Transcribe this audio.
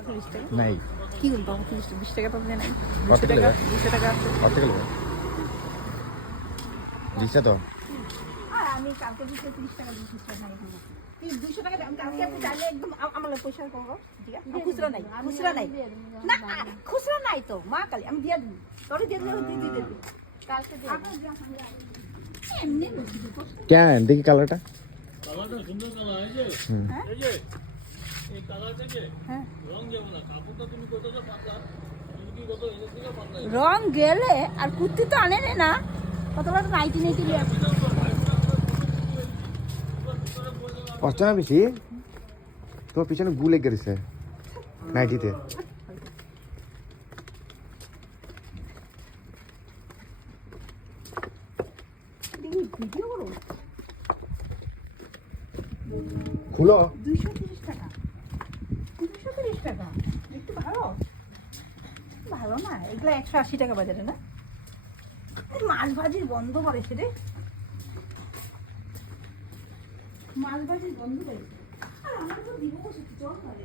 আছে 20 টাকা নাই কি করব 20 টাকা পাবো নাই কত 200 টাকা নেবে? 200 টাকা আছে কত টাকা নেবে দিছে তো আর আমি কালকে 30 টাকা 20 টাকা নাই কি 200 টাকা আমি কালকে আপনি চাইলে একদম আমার পয়সা করবো ঠিক আছে খুচরা নাই না খুচরা নাই তো মা কালি আমি দিয়ে দিই তোরে দিয়ে দিলে দিয়ে দিই কালকে দিয়ে এমনি কেন দেখি কালারটা কালারটা সুন্দর কালার এই যে এই কালারটা যে হ্যাঁ রং যাবে না কাপড়টা তুমি কতটা পাতলা তুমি কি কত এর থেকে পাতলা রং গেলে আর কুর্তি তো আনে না কতটা নাইটি নাইটি লিয়ে অর্চনা বেশি তোর পিছনে গু লেগে গেছে নাইটিতে ভিডিও করো খুলো 230 টাকা 230 টাকা একটু ভালো ভালো না এগুলো 180 টাকা বাজারে না মাছ ভাজির বন্ধ করেছে রে মাছ ভাজির বন্ধ করেছে আর আমার তো দিব বসে চল না রে